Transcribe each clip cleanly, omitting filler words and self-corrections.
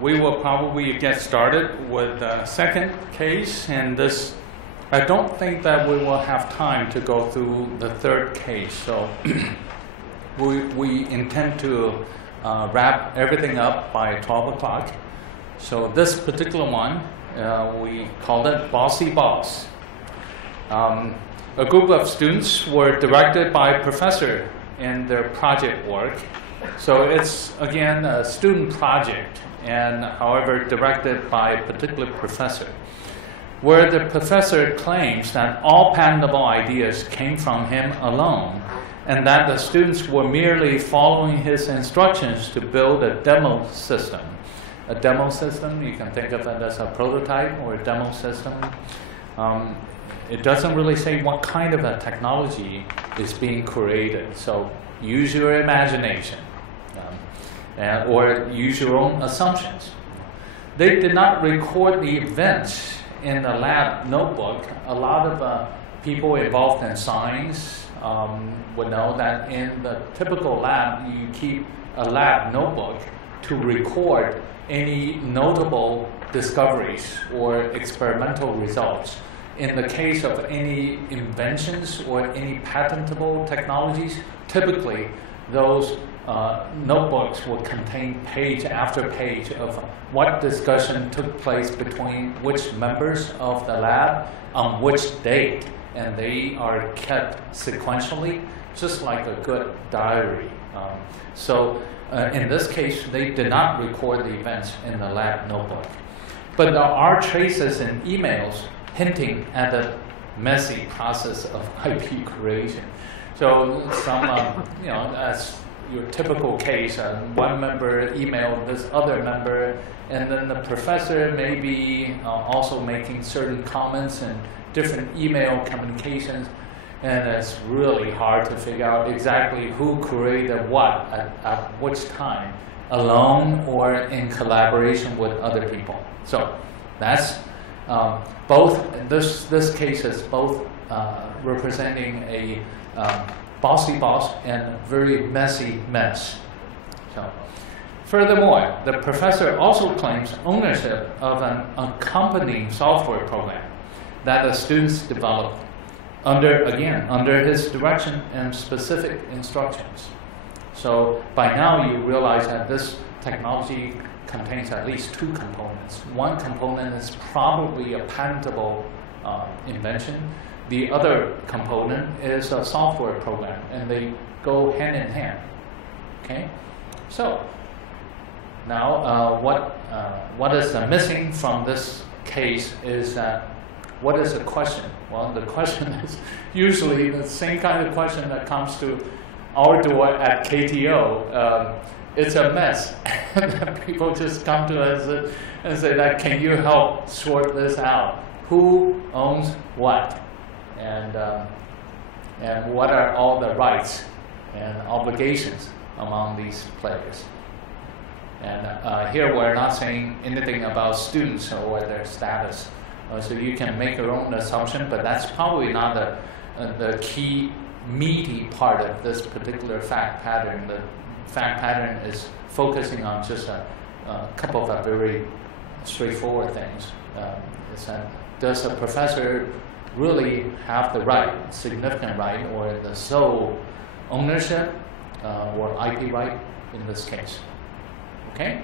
We will probably get started with the second case, and this, I don't think that we will have time to go through the third case, so we intend to wrap everything up by 12 o'clock. So this particular one, we called it Bossy Boss. A group of students were directed by a professor in their project work. So it's, again, a student project, and however directed by a particular professor, where the professor claims that all patentable ideas came from him alone, and that the students were merely following his instructions to build a demo system. A demo system, you can think of it as a prototype or a demo system. It doesn't really say what kind of a technology is being created, so use your imagination or use your own assumptions. They did not record the events in the lab notebook. A lot of people involved in science would know that in the typical lab, you keep a lab notebook to record any notable discoveries or experimental results. In the case of any inventions or any patentable technologies, typically those notebooks will contain page after page of what discussion took place between which members of the lab on which date, and they are kept sequentially, just like a good diary. In this case, they did not record the events in the lab notebook. But there are traces in emails hinting at the messy process of IP creation. So some, as your typical case, one member emailed this other member, and then the professor may be also making certain comments and different email communications, and it's really hard to figure out exactly who created what at which time, alone or in collaboration with other people. So that's both, this case is both representing a bossy boss and very messy mess. So, furthermore, the professor also claims ownership of an accompanying software program that the students developed under his direction and specific instructions. So by now you realize that this technology contains at least two components. One component is probably a patentable invention. The other component is a software program, and they go hand in hand. Okay, so now what is missing from this case is that what is the question? Well, the question is usually the same kind of question that comes to our door at KTO. It's a mess. People just come to us and say that, can you help sort this out? Who owns what? And what are all the rights and obligations among these players? And here we're not saying anything about students or their status. So you can make your own assumption, but that's probably not the key meaty part of this particular fact pattern. The fact pattern is focusing on just a couple of very straightforward things. Does a professor really have the right, significant right, or the sole ownership or IP right in this case? Okay?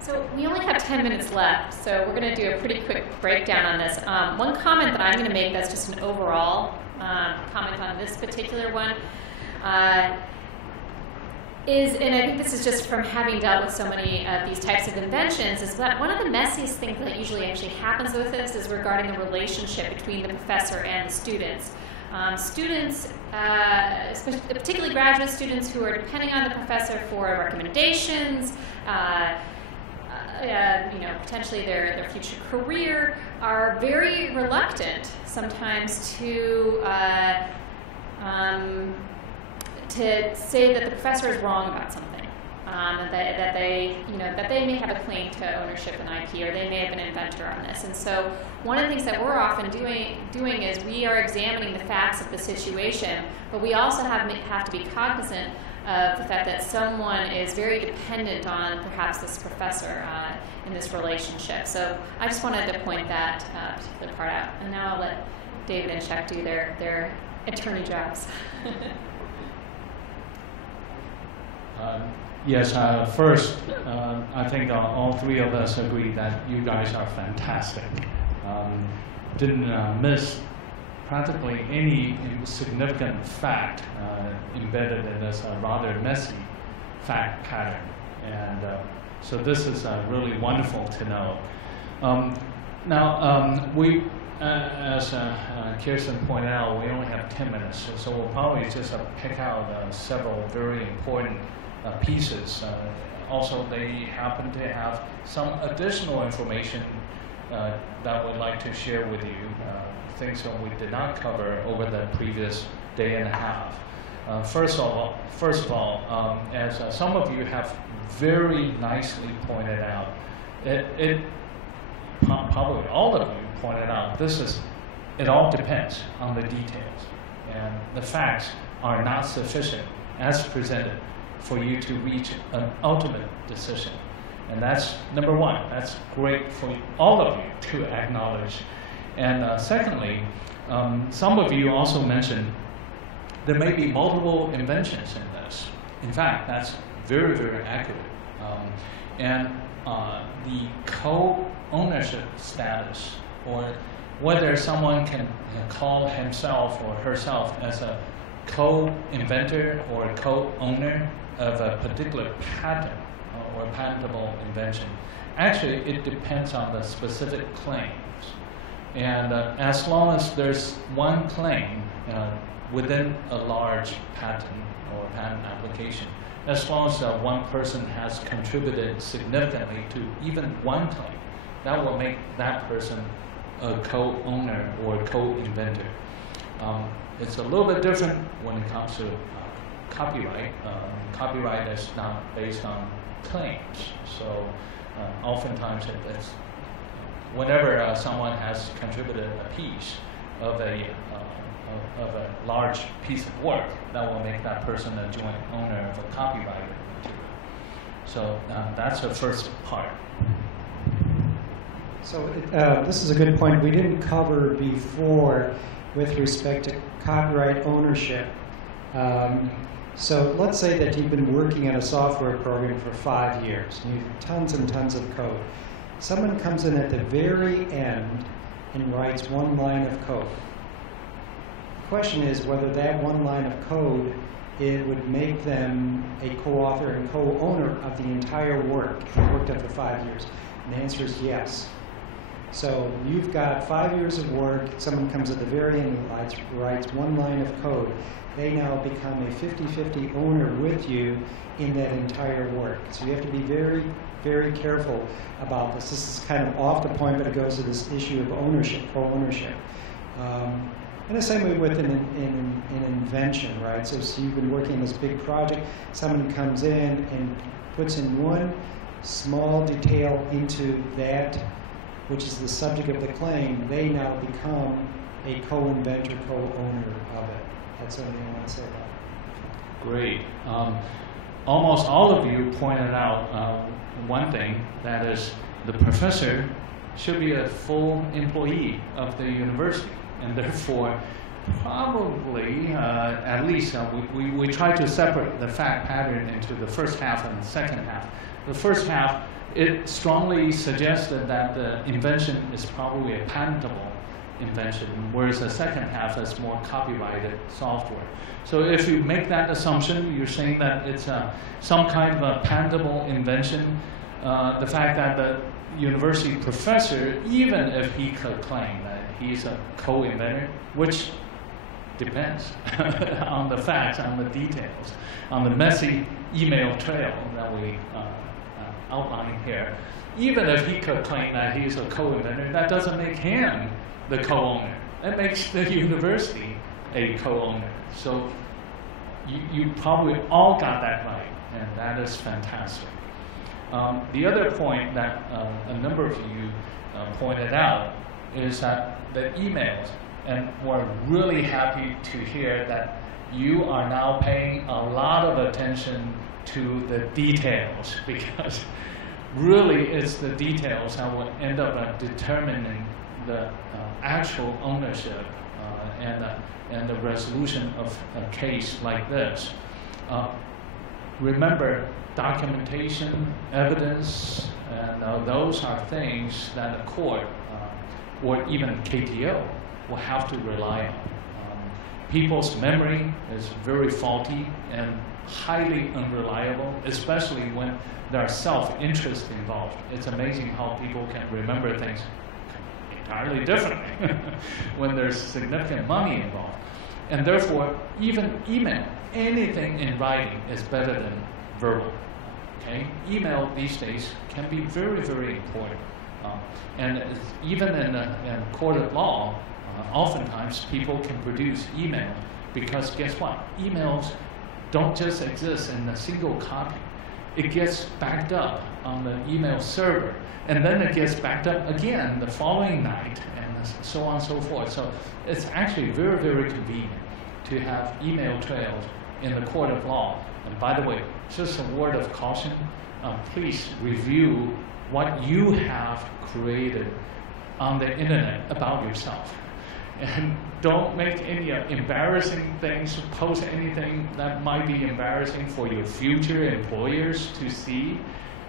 So we only have 10 minutes left, so we're going to do a pretty quick breakdown on this. One comment that I'm going to make that's just an overall comment on this particular one is, and I think this is just from having dealt with so many of these types of inventions, is that one of the messiest things that usually actually happens with this is regarding the relationship between the professor and the students. Students, particularly graduate students who are depending on the professor for recommendations, potentially their future career, are very reluctant sometimes to say that the professor is wrong about something, that they may have a claim to ownership in IP, or they may have been an inventor on this. And so one of the things that we're often doing is we are examining the facts of the situation, but we also have to be cognizant of the fact that someone is very dependent on perhaps this professor in this relationship. So I just wanted to point that particular part out. And now I'll let David and Chuck do their attorney jobs. Yes, first, I think all three of us agree that you guys are fantastic. Didn't miss practically any significant fact embedded in this rather messy fact pattern. And so this is really wonderful to know. Now, we, as Kirsten pointed out, we only have 10 minutes, so we'll probably just pick out several very important pieces. Also, they happen to have some additional information that we'd like to share with you, things that we did not cover over the previous day and a half. First of all, as some of you have very nicely pointed out, probably all of you pointed out, it all depends on the details, and the facts are not sufficient as presented for you to reach an ultimate decision. And that's number one. That's great for all of you to acknowledge. And secondly, some of you also mentioned there may be multiple inventions in this. In fact, that's very, very accurate. And the co-ownership status, or whether someone can call himself or herself as a co-inventor or co-owner of a particular patent or patentable invention. Actually, it depends on the specific claims. And as long as there's one claim within a large patent or patent application, as long as one person has contributed significantly to even one claim, that will make that person a co-owner or co-inventor. It's a little bit different when it comes to copyright. Copyright is not based on claims, so oftentimes it's whenever someone has contributed a piece of a large piece of work, that will make that person a joint owner of a copyrighted material. So that's the first part. So this is a good point we didn't cover before with respect to copyright ownership. So let's say that you've been working on a software program for 5 years, and you have tons and tons of code. Someone comes in at the very end and writes one line of code. The question is whether that one line of code, it would make them a co-author and co-owner of the entire work if they worked on for 5 years. And the answer is yes. So you've got 5 years of work, someone comes at the very end and writes one line of code. They now become a 50-50 owner with you in that entire work. So you have to be very, very careful about this. This is kind of off the point, but it goes to this issue of ownership, co-ownership. And the same way with an invention, right? So you've been working on this big project, someone comes in and puts in one small detail into that, which is the subject of the claim. They now become a co-inventor, co-owner of it. That's what I want to say about it. Great. Almost all of you pointed out one thing, that is the professor should be a full employee of the university, and therefore probably, at least we try to separate the fact pattern into the first half and the second half. The first half, it strongly suggested that the invention is probably a patentable invention, whereas the second half is more copyrighted software. So if you make that assumption, you're saying that it's some kind of a patentable invention. The fact that the university professor, even if he could claim that he's a co-inventor, which depends on the facts, on the details, on the messy email trail that we outline here. Even if he could claim that he's a co-inventor, that doesn't make him the co-owner. That makes the university a co-owner. So you probably all got that right, and that is fantastic. The other point that a number of you pointed out is that the emails, and we're really happy to hear that you are now paying a lot of attention to the details, because really it's the details that will end up determining the actual ownership and the resolution of a case like this. Remember, documentation, evidence, and those are things that a court or even KTO will have to rely on. People's memory is very faulty and highly unreliable, especially when there's self-interest involved. It's amazing how people can remember things entirely differently when there's significant money involved. And therefore, even email, anything in writing is better than verbal. Okay? Email these days can be very, very important. And even in a court of law, oftentimes people can produce email, because guess what? Emails don't just exist in a single copy. It gets backed up on the email server, and then it gets backed up again the following night, and so on and so forth. So it's actually very, very convenient to have email trails in the court of law. And by the way, just a word of caution, please review what you have created on the internet about yourself. And don't make any embarrassing things, post anything that might be embarrassing for your future employers to see,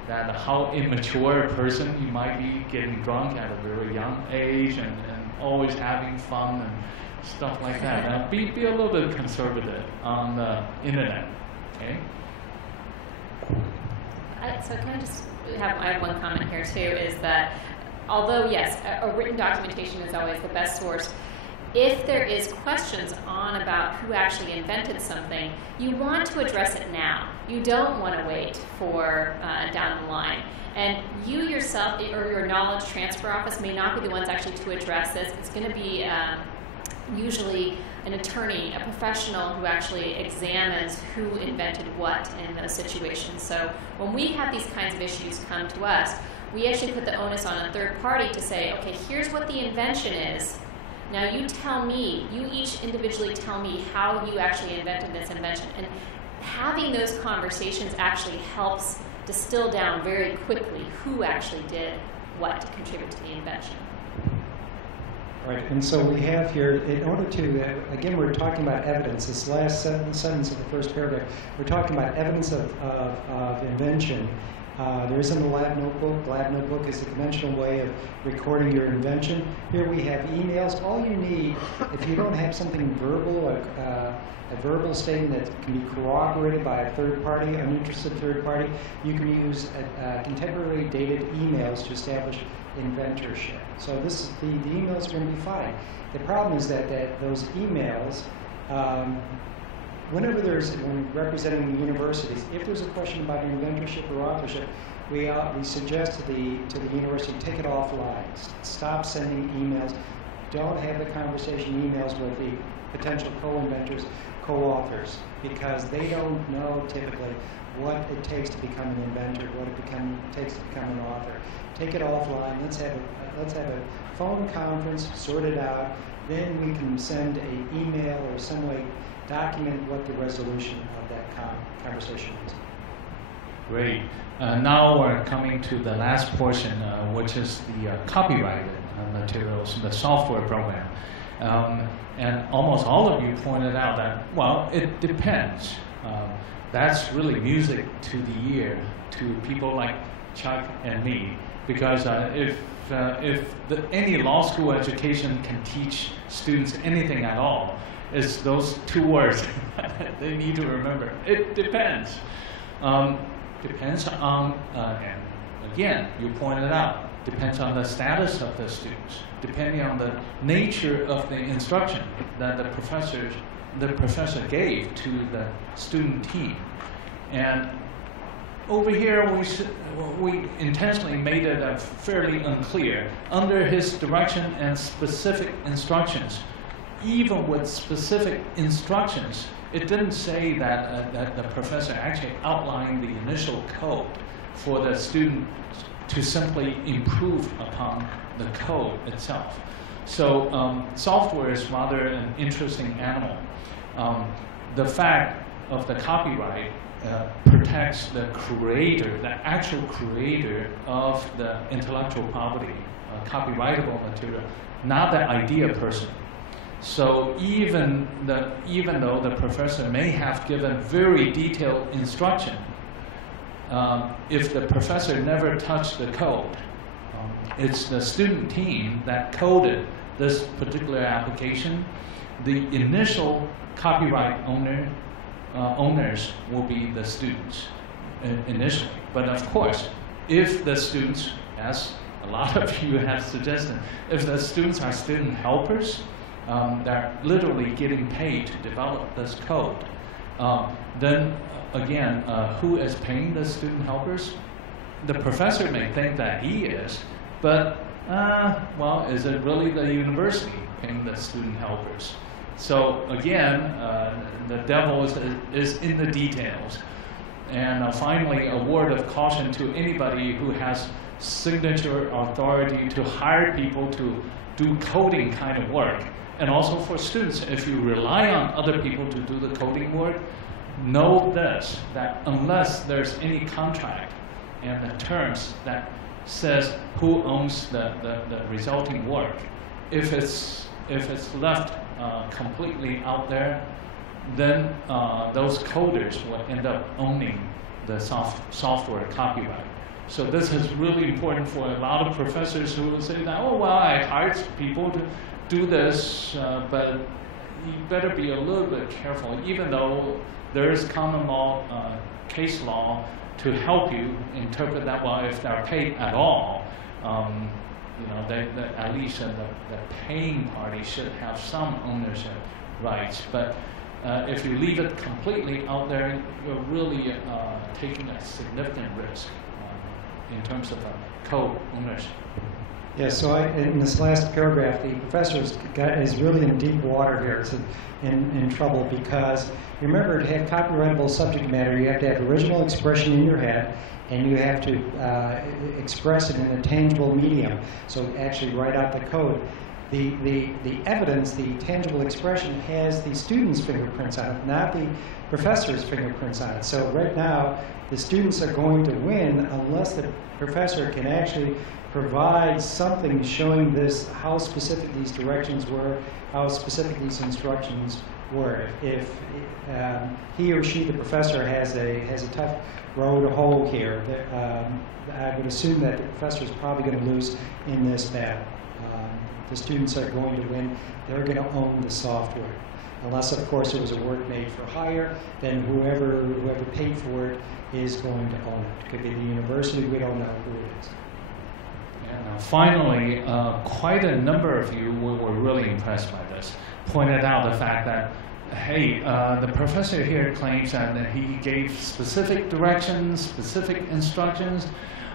that how immature a person you might be, getting drunk at a very young age and always having fun and stuff like that. Now, be a little bit conservative on the internet, okay? So can I just I have one comment here too, is that although yes, a written documentation is always the best source, if there is questions on about who actually invented something, you want to address it now. You don't want to wait for down the line. And you yourself or your knowledge transfer office may not be the ones actually to address this. It's going to be usually an attorney, a professional who actually examines who invented what in those situations. So when we have these kinds of issues come to us, we actually put the onus on a third party to say, okay, here's what the invention is. Now you tell me, you each individually tell me how you actually invented this invention. And having those conversations actually helps distill down very quickly who actually did what to contribute to the invention. Right, and so we have here, in order to, again, we're talking about evidence. This last sentence of the first paragraph, we're talking about evidence of invention. There isn't a lab notebook. Lab notebook is the conventional way of recording your invention. Here we have emails. All you need, if you don't have something verbal, a verbal statement that can be corroborated by a third party, uninterested third party, you can use contemporary dated emails to establish inventorship. So this, the emails are going to be fine. The problem is that those emails, whenever when representing the universities, if there's a question about inventorship or authorship, we suggest to the university, take it offline. Stop sending emails. Don't have the conversation emails with the potential co-inventors, co-authors, because they don't know typically what it takes to become an inventor, what it takes to become an author. Take it offline. Let's have a phone conference, sort it out. Then we can send an email or some way document what the resolution of that conversation is. Great. Now we're coming to the last portion, which is the copyrighted materials, the software program. And almost all of you pointed out that, well, it depends. That's really music to the ear to people like Chuck and me, because if any law school education can teach students anything at all, it's those two words they need to remember. It depends. Depends on, and again, you pointed out, depends on the status of the students, depending on the nature of the instruction that the professor gave to the student team. And over here, we intentionally made it fairly unclear. Under his direction and specific instructions, even with specific instructions, it didn't say that the professor actually outlined the initial code for the student to simply improve upon the code itself. So software is rather an interesting animal. the fact of the copyright protects the creator, the actual creator of the intellectual property, copyrightable material, not the idea person. So even though the professor may have given very detailed instruction, if the professor never touched the code, it's the student team that coded this particular application. The initial copyright owners will be the students initially. But of course, if the students, as a lot of you have suggested, if the students are student helpers, they're literally getting paid to develop this code, then again, who is paying the student helpers? The professor may think that he is, but well, is it really the university paying the student helpers? So again, the devil is in the details. And finally, a word of caution to anybody who has signature authority to hire people to do coding kind of work. And also for students, if you rely on other people to do the coding work, know this, that unless there's any contract and the terms that says who owns the resulting work, if it's left completely out there, then those coders will end up owning the software copyright. So this is really important for a lot of professors who will say that, oh, well, I hired people to do this, but you better be a little bit careful, even though there is common law, case law, to help you interpret that. Well, if they're paid at all, you know, at least the paying party should have some ownership rights. But if you leave it completely out there, you're really taking a significant risk in terms of code ownership. Yeah, so in this last paragraph, the professor is really in deep water here. It's in trouble because, remember, to have copyrightable subject matter, you have to have original expression in your head, and you have to express it in a tangible medium. So actually write out the code. The evidence, the tangible expression, has the student's fingerprints on it, not the professor's fingerprints on it. So right now, the students are going to win unless the professor can actually provide something showing this, how specific these directions were, how specific these instructions were. If he or she, the professor, has a tough row to hoe here, I would assume that the professor is probably going to lose in this battle. The students are going to win. They're going to own the software. Unless, of course, it was a work made for hire, then whoever paid for it is going to own it. It could be the university. We don't know who it is. And finally, quite a number of you were really impressed by this. Pointed out the fact that, hey, the professor here claims that he gave specific directions, specific instructions,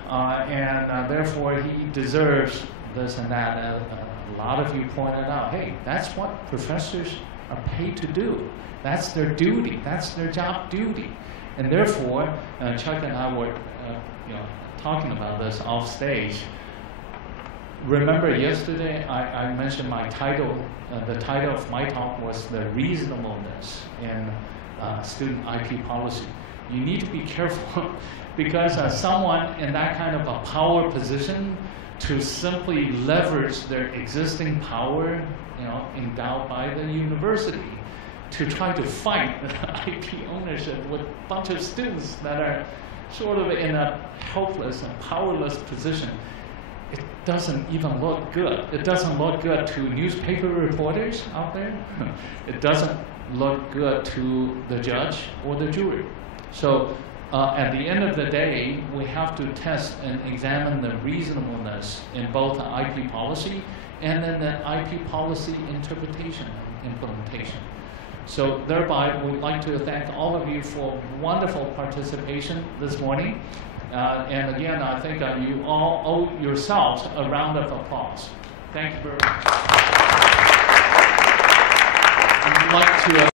and therefore he deserves this and that. A lot of you pointed out, hey, that's what professors are paid to do. That's their duty. That's their job duty. And therefore, Chuck and I were talking about this off stage. Remember yesterday I mentioned my title, the title of my talk was The Reasonableness in Student IP Policy. You need to be careful because someone in that kind of a power position to simply leverage their existing power, endowed by the university, to try to fight IP ownership with a bunch of students that are sort of in a helpless and powerless position. It doesn't even look good. It doesn't look good to newspaper reporters out there. It doesn't look good to the judge or the jury. So at the end of the day, we have to test and examine the reasonableness in both the IP policy and then the IP policy interpretation and implementation. So thereby, we'd like to thank all of you for wonderful participation this morning. And again, I think you all owe yourselves a round of applause. Thank you very much. I'd like to